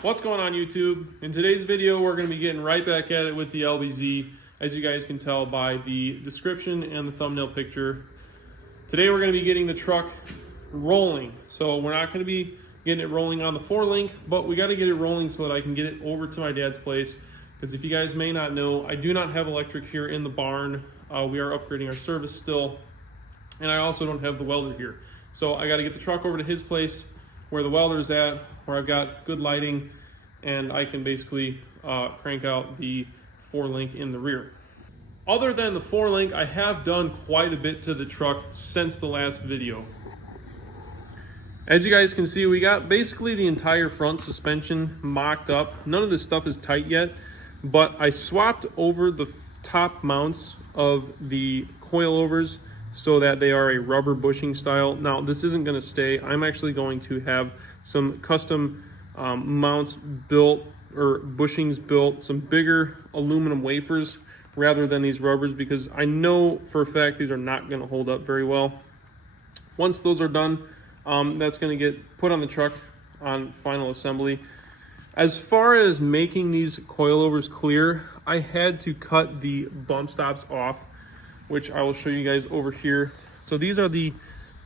What's going on YouTube? In today's video we're going to be getting right back at it with the LBZ, as you guys can tell by the description and the thumbnail picture. Today we're going to be getting the truck rolling. So we're not going to be getting it rolling on the 4-link, but we got to get it rolling so that I can get it over to my dad's place. Because if you guys may not know, I do not have electric here in the barn. We are upgrading our service still, and I also don't have the welder here. So I got to get the truck over to his place where the welder's at, where I've got good lighting, and I can basically crank out the 4-link in the rear. Other than the 4-link, I have done quite a bit to the truck since the last video. As you guys can see, we got basically the entire front suspension mocked up. None of this stuff is tight yet, but I swapped over the top mounts of the coilovers so that they are a rubber bushing style. Now, this isn't going to stay. I'm actually going to have some custom mounts built, or bushings built, some bigger aluminum wafers rather than these rubbers, because I know for a fact these are not going to hold up very well. Once those are done, that's going to get put on the truck on final assembly. As far as making these coilovers clear, I had to cut the bump stops off, which I will show you guys over here. So these are the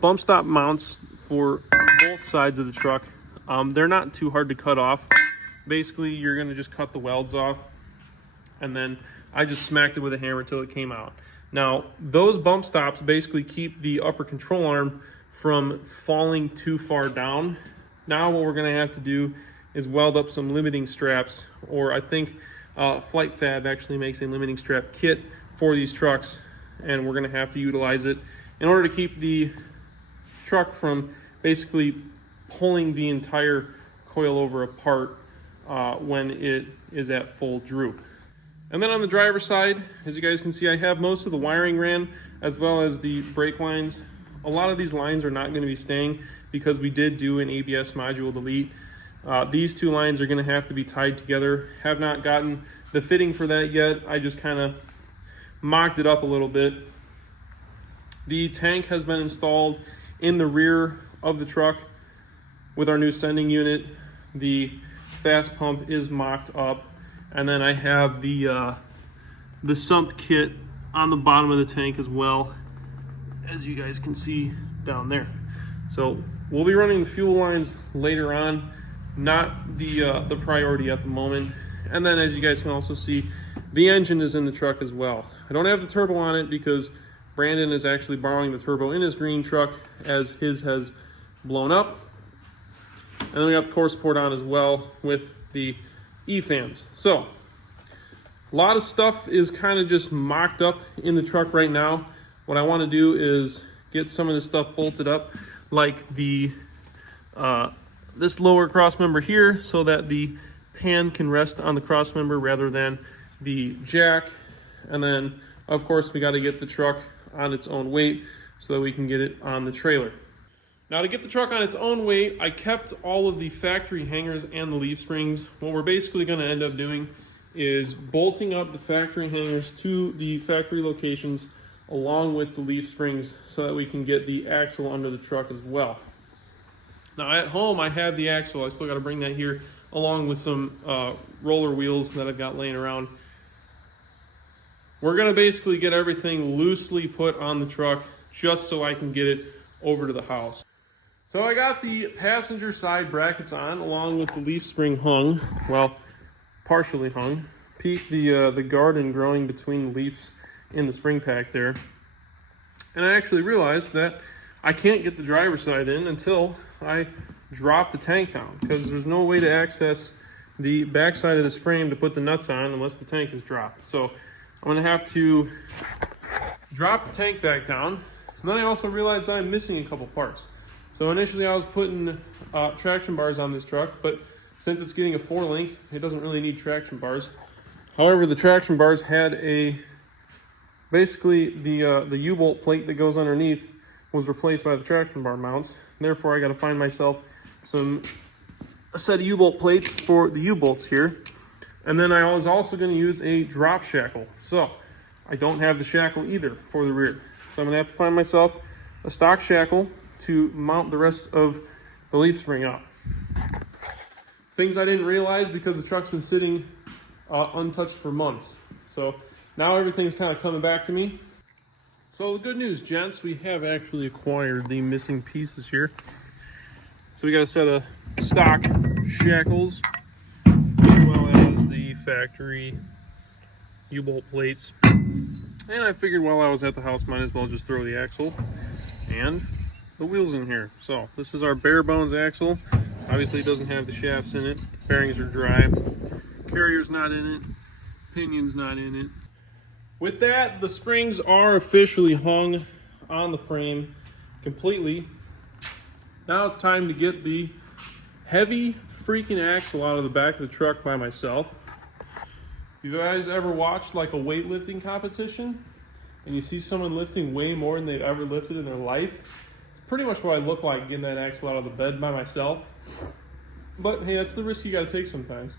bump stop mounts for both sides of the truck. They're not too hard to cut off. Basically, you're gonna just cut the welds off, and then I just smacked it with a hammer until it came out. Now, those bump stops basically keep the upper control arm from falling too far down. Now what we're gonna have to do is weld up some limiting straps, or I think Flight Fab actually makes a limiting strap kit for these trucks, and we're gonna have to utilize it in order to keep the truck from basically pulling the entire coilover apart when it is at full droop. And then on the driver's side, as you guys can see, I have most of the wiring ran, as well as the brake lines. A lot of these lines are not going to be staying because we did do an ABS module delete. These two lines are going to have to be tied together. Have not gotten the fitting for that yet. I just kind of mocked it up a little bit. The tank has been installed in the rear of the truck with our new sending unit. The fast pump is mocked up, and then I have the sump kit on the bottom of the tank as well, as you guys can see down there. So we'll be running the fuel lines later on, not the priority at the moment. And then, as you guys can also see, the engine is in the truck as well. I don't have the turbo on it because Brandon is actually borrowing the turbo in his green truck, as his has blown up. And then we got the core support on as well with the E-fans. So a lot of stuff is kind of just mocked up in the truck right now. What I want to do is get some of this stuff bolted up, like the this lower cross member here, so that the pan can rest on the cross member rather than the jack. And then of course we got to get the truck on its own weight so that we can get it on the trailer. Now, to get the truck on its own weight, I kept all of the factory hangers and the leaf springs. What we're basically going to end up doing is bolting up the factory hangers to the factory locations along with the leaf springs so that we can get the axle under the truck as well. Now, at home I have the axle. I still got to bring that here along with some roller wheels that I've got laying around. We're going to basically get everything loosely put on the truck just so I can get it over to the house. So I got the passenger side brackets on along with the leaf spring hung, well, partially hung. Peek the garden growing between the leaves in the spring pack there. And I actually realized that I can't get the driver's side in until I drop the tank down, because there's no way to access the back side of this frame to put the nuts on unless the tank is dropped. So I'm gonna have to drop the tank back down. And then I also realized I'm missing a couple parts. So initially I was putting traction bars on this truck, but since it's getting a 4-link, it doesn't really need traction bars. However, the traction bars had basically the U-bolt plate that goes underneath was replaced by the traction bar mounts. Therefore, I got to find myself a set of U-bolt plates for the U-bolts here. And then I was also going to use a drop shackle. So I don't have the shackle either for the rear. So I'm going to have to find myself a stock shackle to mount the rest of the leaf spring up. things I didn't realize because the truck's been sitting untouched for months. So now everything's kind of coming back to me. So the good news, gents, we have actually acquired the missing pieces here. So we got a set of stock shackles, as well as the factory U-bolt plates. And I figured while I was at the house, might as well just throw the axle and the wheels in here. So this is our bare bones axle. Obviously it doesn't have the shafts in it. Bearings are dry. Carrier's not in it. Pinion's not in it. With that, the springs are officially hung on the frame completely. Now it's time to get the heavy freaking axle out of the back of the truck by myself. You guys ever watched like a weightlifting competition and you see someone lifting way more than they've ever lifted in their life? It's pretty much what I look like getting that axle out of the bed by myself. But hey, that's the risk you gotta take sometimes.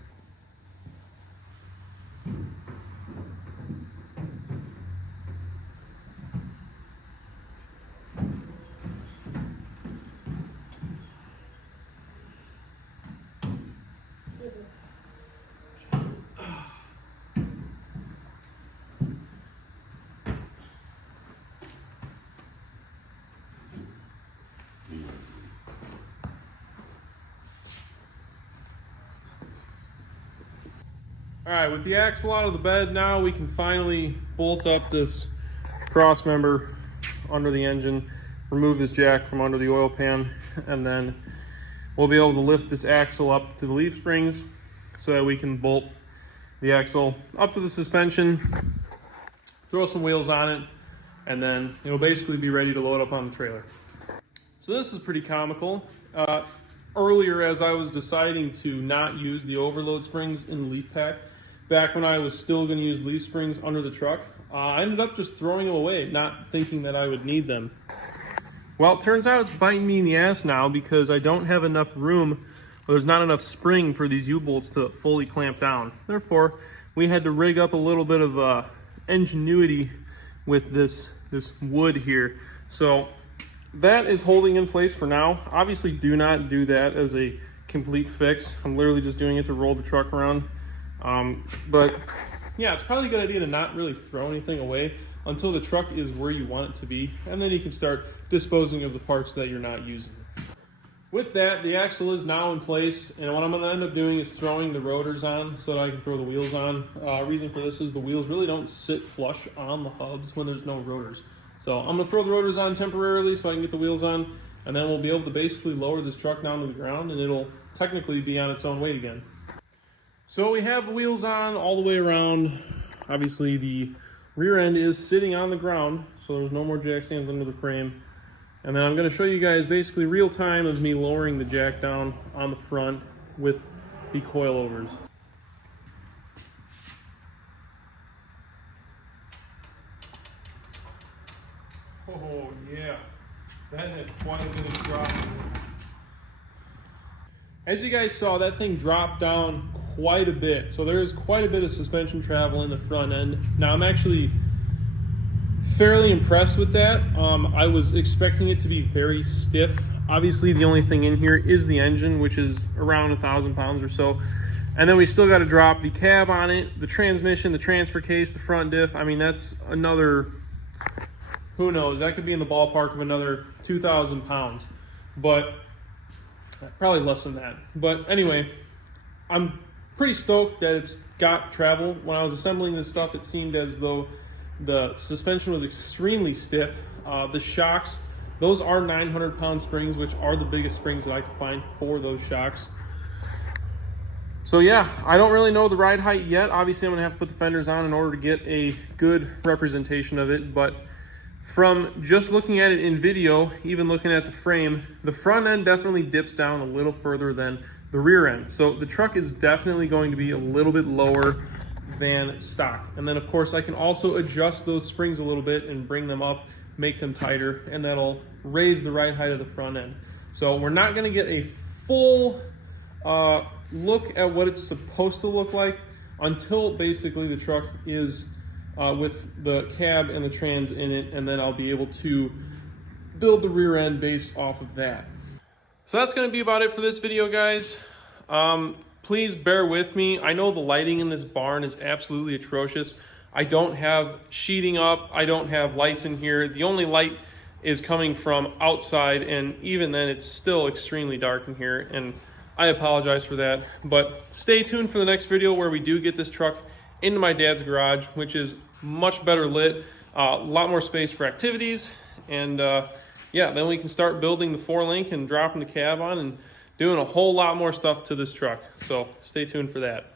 All right, with the axle out of the bed, now we can finally bolt up this cross member under the engine, remove this jack from under the oil pan, and then we'll be able to lift this axle up to the leaf springs so that we can bolt the axle up to the suspension, throw some wheels on it, and then it'll basically be ready to load up on the trailer. So this is pretty comical. Earlier, as I was deciding to not use the overload springs in the leaf pack, back when I was still going to use leaf springs under the truck, I ended up just throwing them away, not thinking that I would need them. Well, it turns out it's biting me in the ass now because I don't have enough room, or there's not enough spring for these U-bolts to fully clamp down. Therefore, we had to rig up a little bit of ingenuity with this wood here. So that is holding in place for now. Obviously, do not do that as a complete fix. I'm literally just doing it to roll the truck around. But yeah, it's probably a good idea to not really throw anything away until the truck is where you want it to be, and then you can start disposing of the parts that you're not using. With that, the axle is now in place, and what I'm going to end up doing is throwing the rotors on so that I can throw the wheels on. Reason for this is the wheels really don't sit flush on the hubs when there's no rotors. So I'm going to throw the rotors on temporarily so I can get the wheels on, and then we'll be able to basically lower this truck down to the ground, and it'll technically be on its own weight again. So we have the wheels on all the way around. Obviously the rear end is sitting on the ground, so there's no more jack stands under the frame. And then I'm going to show you guys basically real time of me lowering the jack down on the front with the coilovers. Oh yeah, that had quite a bit of drop. As you guys saw, that thing dropped down quite a bit. So there is quite a bit of suspension travel in the front end. Now I'm actually fairly impressed with that. I was expecting it to be very stiff. Obviously the only thing in here is the engine, which is around 1,000 pounds or so. And then we still got to drop the cab on it, the transmission, the transfer case, the front diff. I mean, that's another, who knows, that could be in the ballpark of another 2,000 pounds. But probably less than that. But anyway, I'm pretty stoked that it's got travel. When I was assembling this stuff, it seemed as though the suspension was extremely stiff. The shocks, those are 900-pound springs, which are the biggest springs that I could find for those shocks. So yeah, I don't really know the ride height yet. Obviously, I'm gonna have to put the fenders on in order to get a good representation of it, but from just looking at it in video, even looking at the frame, the front end definitely dips down a little further than the rear end. So the truck is definitely going to be a little bit lower than stock. And then of course I can also adjust those springs a little bit and bring them up, make them tighter, and that'll raise the ride height of the front end. So we're not gonna get a full look at what it's supposed to look like until basically the truck is with the cab and the trans in it, and then I'll be able to build the rear end based off of that. So that's going to be about it for this video, guys. Please bear with me. I know the lighting in this barn is absolutely atrocious. I don't have sheeting up. I don't have lights in here. The only light is coming from outside, and even then it's still extremely dark in here, and I apologize for that. But stay tuned for the next video where we do get this truck into my dad's garage, which is much better lit, a lot more space for activities, and yeah, then we can start building the 4-link and dropping the cab on and doing a whole lot more stuff to this truck. So stay tuned for that.